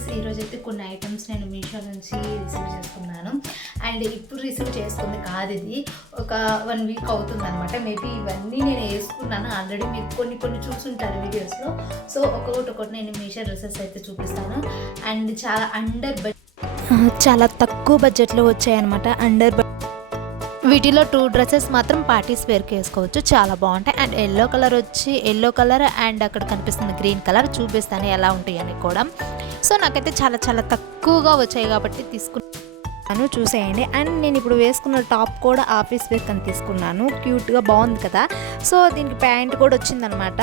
Guys, ఈరోజైతే కొన్ని items నేను మీషో నుంచి రిసీవ్ చేసుకున్నాను. అండ్ ఇప్పుడు రిసీవ్ చేసుకుంది కాదు, ఇది ఒక 1 వీక్ అవుతుంది అనమాట. మేబీ ఇవన్నీ నేను వేసుకున్నాను ఆల్రెడీ, మీరు కొన్ని చూసుంటారు వీడియోస్లో. సో ఒక్కొక్కటి నేను మీషో డ్రెస్సెస్ అయితే చూపిస్తాను. అండ్ చాలా తక్కువ బడ్జెట్లో వచ్చాయన్నమాట. వీటిలో 2 డ్రెస్సెస్ మాత్రం పార్టీస్ వేర్కి వేసుకోవచ్చు, చాలా బాగుంటాయి. అండ్ ఎల్లో కలర్ అండ్ అక్కడ కనిపిస్తుంది గ్రీన్ కలర్, చూపిస్తాను ఎలా ఉంటాయి అని కూడా. సో నాకైతే చాలా తక్కువగా వచ్చాయి కాబట్టి తీసుకున్నాను, చూసేయండి. అండ్ నేను ఇప్పుడు వేసుకున్న టాప్ కూడా ఆఫీస్ వేర్ అని తీసుకున్నాను, క్యూట్గా బాగుంది కదా. సో దీనికి ప్యాంట్ కూడా వచ్చిందనమాట.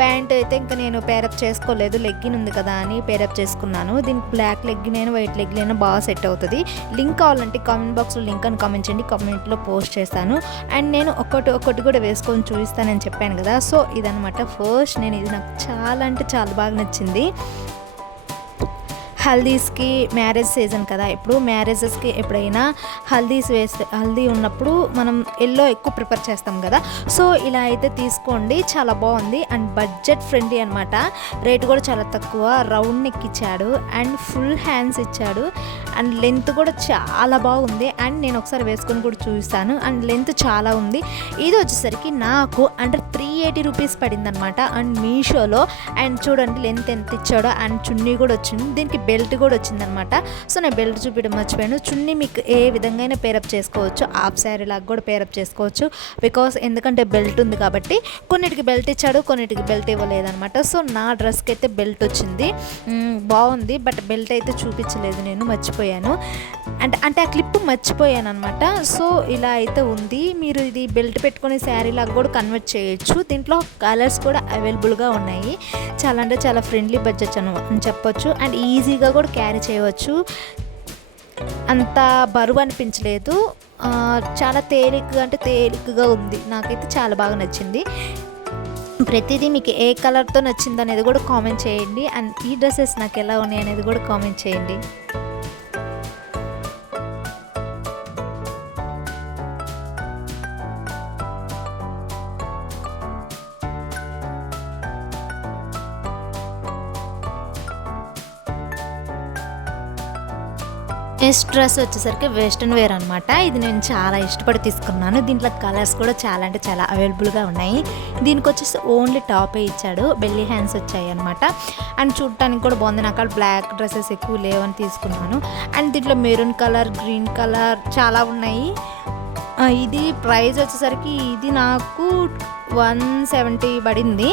ప్యాంట్ అయితే ఇంకా నేను పేరప్ చేసుకోలేదు, లెగ్గిన్ ఉంది కదా అని పేరప్ చేసుకున్నాను. దీనికి బ్లాక్ లెగ్గిన్ అయినా వైట్ లెగ్గిన్ అయినా బాగా సెట్ అవుతుంది. లింక్ కావాలంటే కామెంట్ బాక్స్లో లింక్ అని కామెంట్ చేయండి, కామెంట్లో పోస్ట్ చేస్తాను. అండ్ నేను ఒక్కటి కూడా వేసుకొని చూపిస్తానని చెప్పాను కదా. సో ఇదనమాట ఫస్ట్ ఇది నాకు చాలా అంటే చాలా బాగా నచ్చింది. హల్దీస్కి మ్యారేజ్ సీజన్ కదా, ఇప్పుడు మ్యారేజెస్కి ఎప్పుడైనా హల్దీ ఉన్నప్పుడు మనం ఎల్లో ఎక్కువ ప్రిఫర్ చేస్తాం కదా. సో ఇలా అయితే తీసుకోండి, చాలా బాగుంది. అండ్ బడ్జెట్ ఫ్రెండ్లీ అనమాట. రేట్ కూడా చాలా తక్కువ. రౌండ్ నెక్ ఇచ్చాడు అండ్ ఫుల్ హ్యాండ్స్ ఇచ్చాడు. అండ్ లెంత్ కూడా చాలా బాగుంది. అండ్ నేను ఒకసారి వేసుకొని కూడా చూపిస్తాను. అండ్ లెంత్ చాలా ఉంది. ఇది వచ్చేసరికి నాకు అంటే 380 రూపీస్ పడింది అనమాట. అండ్ మీషోలో. అండ్ చూడండి లెంత్ ఎంత ఇచ్చాడో. అండ్ చున్నీ కూడా వచ్చింది, దీనికి బెల్ట్ కూడా వచ్చిందనమాట. సో నేను బెల్ట్ చూపించడం మర్చిపోయాను. చున్నీ మీకు ఏ విధంగా పేరప్ చేసుకోవచ్చు, హాఫ్ శారీ లాగా కూడా పేరప్ చేసుకోవచ్చు. బికాస్ ఎందుకంటే బెల్ట్ ఉంది కాబట్టి. కొన్నిటికి బెల్ట్ ఇచ్చాడు, కొన్నిటికి బెల్ట్ ఇవ్వలేదనమాట. సో నా డ్రెస్కి అయితే బెల్ట్ వచ్చింది, బాగుంది. బట్ బెల్ట్ అయితే చూపించలేదు, నేను మర్చిపోయాను. అంటే ఆ క్లిప్ మర్చిపోయాను అనమాట. సో ఇలా అయితే ఉంది. మీరు ఇది బెల్ట్ పెట్టుకొని శారీ లాగా కూడా కన్వర్ట్ చేయొచ్చు. దీంట్లో కలర్స్ కూడా అవైలబుల్గా ఉన్నాయి. చాలా అంటే చాలా ఫ్రెండ్లీ బడ్జెట్ అని చెప్పొచ్చు. అండ్ ఈజీగా కూడా క్యారీ చేయవచ్చు, అంత బరువు అనిపించలేదు. చాలా తేలికగా ఉంది. నాకైతే చాలా బాగా నచ్చింది. ప్రతిదీ మీకు ఏ కలర్తో నచ్చింది అనేది కూడా కామెంట్ చేయండి. అండ్ ఈ డ్రెస్సెస్ నాకు ఎలా ఉన్నాయి అనేది కూడా కామెంట్ చేయండి. నెక్స్ట్ డ్రెస్ వచ్చేసరికి వెస్ట్రన్ వేర్ అనమాట. ఇది నేను చాలా ఇష్టపడి తీసుకున్నాను. దీంట్లో కలర్స్ కూడా చాలా అంటే చాలా అవైలబుల్గా ఉన్నాయి. దీనికి వచ్చేసి ఓన్లీ టాపే ఇచ్చాడు, బెల్లీ హ్యాండ్స్ వచ్చాయి అనమాట. అండ్ చూడటానికి కూడా బాగుంది. నాకు అక్కడ బ్లాక్ డ్రెస్సెస్ ఎక్కువ లేవని తీసుకున్నాను. అండ్ దీంట్లో మెరూన్ కలర్, గ్రీన్ కలర్ చాలా ఉన్నాయి. ఇది ప్రైస్ వచ్చేసరికి ఇది నాకు 170 పడింది.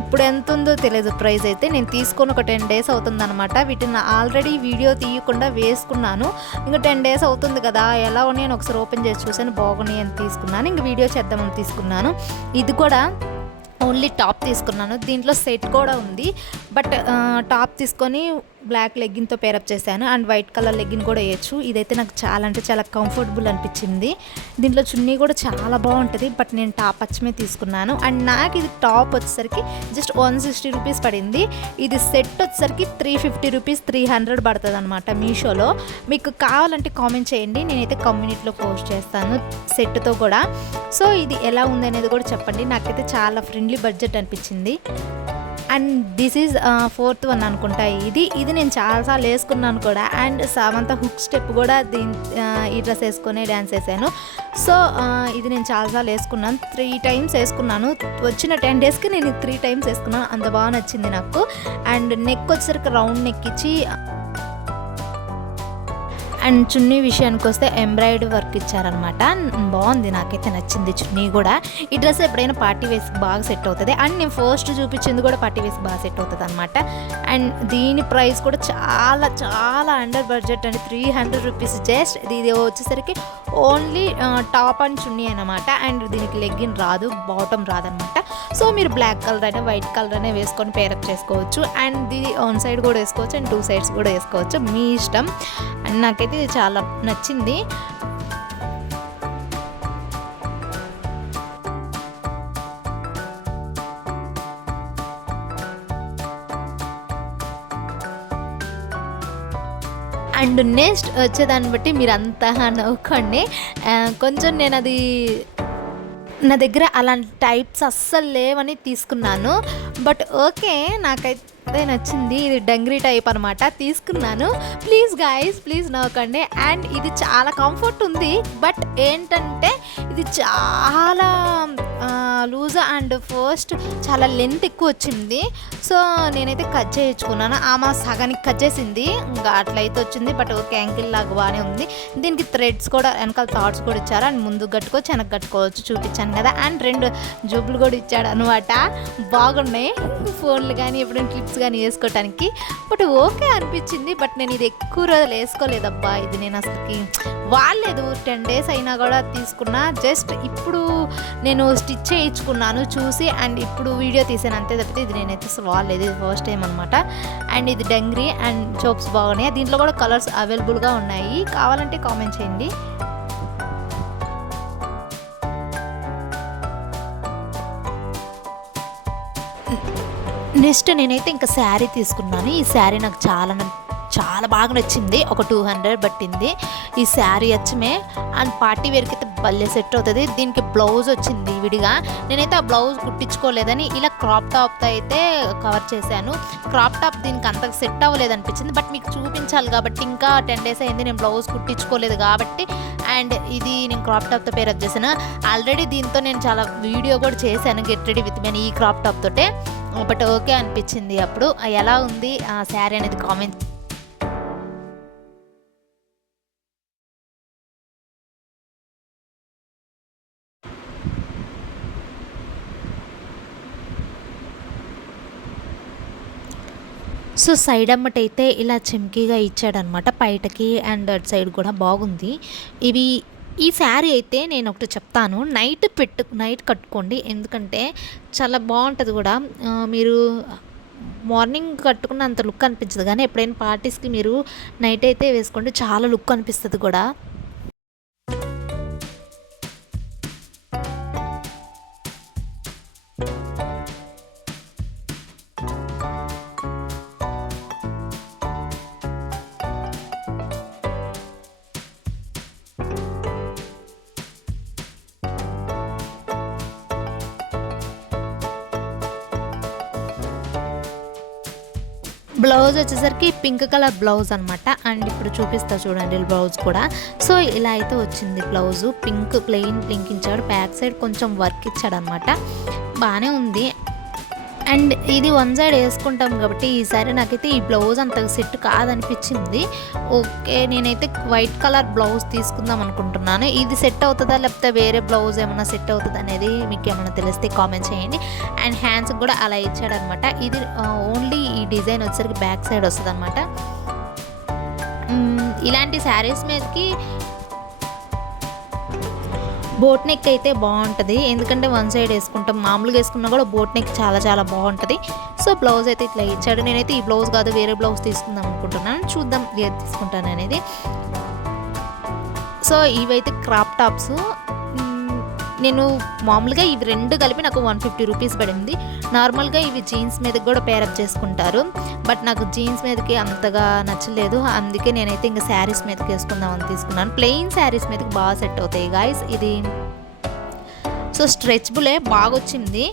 ఇప్పుడు ఎంత ఉందో తెలియదు ప్రైస్ అయితే. నేను తీసుకొని ఒక 10 డేస్ అవుతుంది అనమాట. వీటిని ఆల్రెడీ వీడియో తీయకుండా వేసుకున్నాను. ఇంకా 10 డేస్ అవుతుంది కదా, ఎలా ఉన్నాయని ఒకసారి ఓపెన్ చేసి చూసాను, బాగున్నాయి అని తీసుకున్నాను. ఇంక వీడియో చేద్దామని తీసుకున్నాను. ఇది కూడా ఓన్లీ టాప్ తీసుకున్నాను. దీంట్లో సెట్ కూడా ఉంది. బట్ టాప్ తీసుకొని బ్లాక్ లెగ్గిన్తో పేరప్ చేశాను. అండ్ వైట్ కలర్ లెగ్గిన్ కూడా వేయచ్చు. ఇదైతే నాకు చాలా అంటే చాలా కంఫర్టబుల్ అనిపించింది. దీంట్లో చున్నీ కూడా చాలా బాగుంటుంది. బట్ నేను టాప్ అచ్చమే తీసుకున్నాను. అండ్ నాకు ఇది టాప్ వచ్చేసరికి జస్ట్ 160 రూపీస్ పడింది. ఇది సెట్ వచ్చేసరికి 350 రూపీస్, 300 పడుతుంది అనమాట మీషోలో. మీకు కావాలంటే కామెంట్ చేయండి, నేనైతే కమ్యూనిటీలో పోస్ట్ చేస్తాను సెట్తో కూడా. సో ఇది ఎలా ఉంది అనేది కూడా చెప్పండి. నాకైతే చాలా ఫ్రెండ్లీ బడ్జెట్ అనిపించింది. And this is 4th one అనుకుంటా. ఇది నేను చాలాసార్లు వేసుకున్నాను కూడా. అండ్ సమంత హుక్ స్టెప్ కూడా ఈ డ్రెస్ వేసుకొని డ్యాన్స్ వేసాను. సో ఇది నేను చాలాసార్లు వేసుకున్నాను, 3 టైమ్స్ వేసుకున్నాను. వచ్చిన 10 డేస్కి నేను 3 టైమ్స్ వేసుకున్నాను, అంత బాగా నచ్చింది నాకు. అండ్ నెక్ వచ్చేసరికి రౌండ్ నెక్ ఇచ్చి, అండ్ చున్నీ విషయానికి వస్తే ఎంబ్రాయిడరీ వర్క్ ఇచ్చారనమాట. బాగుంది, నాకైతే నచ్చింది చున్నీ కూడా. ఈ డ్రెస్ ఎప్పుడైనా పార్టీ వేస్కి బాగా సెట్ అవుతుంది. అండ్ నేను ఫస్ట్ చూపించింది కూడా పార్టీ వేస్కి బాగా సెట్ అవుతుంది అనమాట. అండ్ దీని ప్రైస్ కూడా చాలా అండర్ బడ్జెట్ అండి, 300 రూపీస్ జస్ట్. ఇది వచ్చేసరికి ఓన్లీ టాప్ అండ్ చున్నీ అనమాట. అండ్ దీనికి లెగ్గిన్ రాదు, బాటమ్ రాదనమాట. సో మీరు బ్లాక్ కలర్ అయినా వైట్ కలర్ అయినా వేసుకొని పేరప్ చేసుకోవచ్చు. అండ్ ఇది వన్ సైడ్ కూడా వేసుకోవచ్చు అండ్ 2 సైడ్స్ కూడా వేసుకోవచ్చు, మీ ఇష్టం. అండ్ నాకైతే ఇది చాలా నచ్చింది. అండ్ నెక్స్ట్ వచ్చేదాన్ని బట్టి మీరు అంతా నవ్వుకోండి. కొంచెం నేను అది నా దగ్గర అలాంటి టైప్స్ అస్సలు లేవని తీసుకున్నాను. బట్ ఓకే, నాకైతే అదే నచ్చింది. ఇది డంగ్రీ టైప్ అనమాట, తీసుకున్నాను. ప్లీజ్ గాయస్, ప్లీజ్ నవ్వకండి. అండ్ ఇది చాలా కంఫర్ట్ ఉంది, బట్ ఏంటంటే ఇది చాలా లూజ్ అండ్ ఫస్ట్ చాలా లెంత్ ఎక్కువ వచ్చింది. సో నేనైతే కట్ చేయించుకున్నాను. ఆమె సగానికి కట్ చేసింది, ఇంకా అట్లయితే వచ్చింది. బట్ ఓకే, యాంకిల్ లాగా బాగానే ఉంది. దీనికి థ్రెడ్స్ కూడా వెనకాల థాట్స్ కూడా ఇచ్చారు. అండ్ ముందు కట్టుకోవచ్చు, వెనక కట్టుకోవచ్చు, చూపించాను కదా. అండ్ 2 జూబులు కూడా ఇచ్చాడు అనమాట. బాగున్నాయి ఫోన్లు కానీ ఎప్పుడైనా క్లిప్స్ కానీ వేసుకోవటానికి. బట్ ఓకే అనిపించింది. బట్ నేను ఇది ఎక్కువ రోజులు వేసుకోలేదబ్బా. ఇది నేను అసలుకి వాడలేదు. 10 days అయినా కూడా తీసుకున్నా. జస్ట్ ఇప్పుడు నేను స్టిచ్ చేయించుకున్నాను చూసి, అండ్ ఇప్పుడు వీడియో తీసాను అంతే తప్పితే ఇది నేనైతే వాడలేదు. ఇది ఫస్ట్ టైం అనమాట. అండ్ ఇది డంగ్రీ అండ్ చోప్స్ బాగున్నాయి. దీంట్లో కూడా కలర్స్ అవైలబుల్గా ఉన్నాయి, కావాలంటే కామెంట్ చేయండి. నెక్స్ట్ నేనైతే ఇంకా శారీ తీసుకున్నాను. ఈ శారీ నాకు చాలా బాగా నచ్చింది. ఒక 200 పట్టింది ఈ శారీ వచ్చమే. అండ్ పార్టీ వేర్కి అయితే భలే సెట్ అవుతుంది. దీనికి బ్లౌజ్ వచ్చింది విడిగా. నేనైతే ఆ బ్లౌజ్ కుట్టించుకోలేదని ఇలా క్రాప్ టాప్తో అయితే కవర్ చేశాను. క్రాప్ టాప్ దీనికి అంతగా సెట్ అవ్వలేదు అనిపించింది. బట్ మీకు చూపించాలి కాబట్టి, ఇంకా 10 days అయింది నేను బ్లౌజ్ కుట్టించుకోలేదు కాబట్టి. అండ్ ఇది నేను క్రాప్ టాప్తో పేరప్ చేశాను. ఆల్రెడీ దీంతో నేను చాలా వీడియో కూడా చేశాను, గెట్ రెడీ విత్ మీ ఈ క్రాప్ టాప్ తోటే. బట్ ఓకే అనిపించింది. అప్పుడు ఎలా ఉంది ఆ శారీ అనేది కామెంట్. సో సైడ్ అమ్మటైతే ఇలా చెమ్కీగా ఇచ్చాడనమాట బయటకి, అండ్ అటు సైడ్ కూడా బాగుంది. ఈ శారీ అయితే నేను ఒకటి చెప్తాను, నైట్ కట్టుకోండి. ఎందుకంటే చాలా బాగుంటుంది కూడా. మీరు మార్నింగ్ కట్టుకున్న అంత లుక్ అనిపించదు, కానీ ఎప్పుడైనా పార్టీస్కి మీరు నైట్ అయితే వేసుకోండి, చాలా లుక్ అనిపిస్తుంది కూడా. బ్లౌజ్ వచ్చేసరికి పింక్ కలర్ బ్లౌజ్ అనమాట. అండ్ ఇప్పుడు చూపిస్తా చూడండి బ్లౌజ్ కూడా. సో ఇలా అయితే వచ్చింది బ్లౌజు. ప్లెయిన్ పింక్ ఇచ్చాడు. బ్యాక్ సైడ్ కొంచెం వర్క్ ఇచ్చాడు అనమాట. బాగానే ఉంది. అండ్ ఇది 1 side వేసుకుంటాం కాబట్టి ఈసారి నాకైతే ఈ బ్లౌజ్ అంత సెట్ కాదనిపించింది. ఓకే, నేనైతే వైట్ కలర్ బ్లౌజ్ తీసుకుందాం అనుకుంటున్నాను. ఇది సెట్ అవుతుందా లేకపోతే వేరే బ్లౌజ్ ఏమైనా సెట్ అవుతుంది అనేది మీకు ఏమైనా తెలిస్తే కామెంట్ చేయండి. అండ్ హ్యాండ్స్కి కూడా అలా ఇచ్చాడనమాట. ఇది ఓన్లీ ఈ డిజైన్ వచ్చేసరికి బ్యాక్ సైడ్ వస్తుంది అనమాట. ఇలాంటి శారీస్ మీదకి బోట్ నెక్ అయితే బాగుంటుంది, ఎందుకంటే 1 side వేసుకుంటాం. మామూలుగా వేసుకున్నా కూడా బోట్ నెక్ చాలా బాగుంటుంది. సో బ్లౌజ్ అయితే ఇట్లా ఇచ్చాడు. నేనైతే ఈ బ్లౌజ్ కాదు వేరే బ్లౌజ్ తీసుకుందాం అనుకుంటున్నాను. చూద్దాం ఏది తీసుకుంటాను అనేది. సో ఇవైతే క్రాప్ టాప్స్. నేను మామూలుగా ఇవి 2 కలిపి నాకు 150 రూపీస్ పడింది. నార్మల్గా ఇవి జీన్స్ మీదకి కూడా పేరప్ చేసుకుంటారు, బట్ నాకు జీన్స్ మీదకి అంతగా నచ్చలేదు. అందుకే నేనైతే ఇంకా శారీస్ మీదకి వేసుకుందామని తీసుకున్నాను. ప్లెయిన్ శారీస్ మీదకి బాగా సెట్ అవుతాయి గాయస్. ఇది సో స్ట్రెచబులే, బాగా వచ్చింది.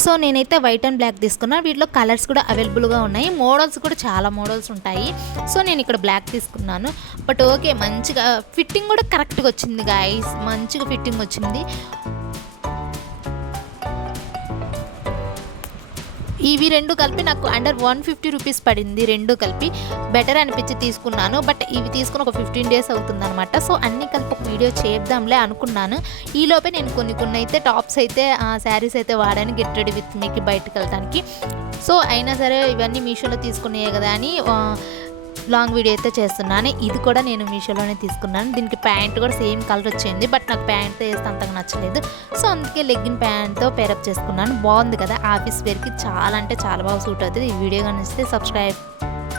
సో నేనైతే వైట్ అండ్ బ్లాక్ తీసుకున్నాను. వీటిలో కలర్స్ కూడా అవైలబుల్గా ఉన్నాయి. మోడల్స్ కూడా చాలా మోడల్స్ ఉంటాయి. సో నేను ఇక్కడ బ్లాక్ తీసుకున్నాను. బట్ ఓకే, మంచిగా ఫిట్టింగ్ కూడా కరెక్ట్గా వచ్చింది గాయస్. మంచిగా ఫిట్టింగ్ వచ్చింది. ఇవి 2 కలిపి నాకు అండర్ 150 రూపీస్ పడింది. 2 కలిపి బెటర్ అనిపించి తీసుకున్నాను. బట్ ఇవి తీసుకుని ఒక 15 days అవుతుంది అనమాట. సో అన్నీ కలిపి ఒక వీడియో చేద్దాంలే అనుకున్నాను. ఈలోపే నేను కొన్ని అయితే టాప్స్ అయితే శారీస్ అయితే వాడాను గెట్ రెడీ విత్ మీకి బయటకు వెళ్ళడానికి. సో అయినా సరే ఇవన్నీ మీషోలో తీసుకున్నాయే కదా అని లాంగ్ వీడియో అయితే చేస్తున్నాను. ఇది కూడా నేను మీషోలోనే తీసుకున్నాను. దీనికి ప్యాంట్ కూడా సేమ్ కలర్ వచ్చింది, బట్ నాకు ప్యాంట్తో వేస్తే అంతగా నచ్చలేదు. సో అందుకే లెగ్గిన్ ప్యాంట్తో పేరప్ చేసుకున్నాను. బాగుంది కదా, ఆఫీస్ వేర్కి చాలా అంటే చాలా బాగా సూట్ అవుతుంది. ఈ వీడియో కానీ సబ్స్క్రైబ్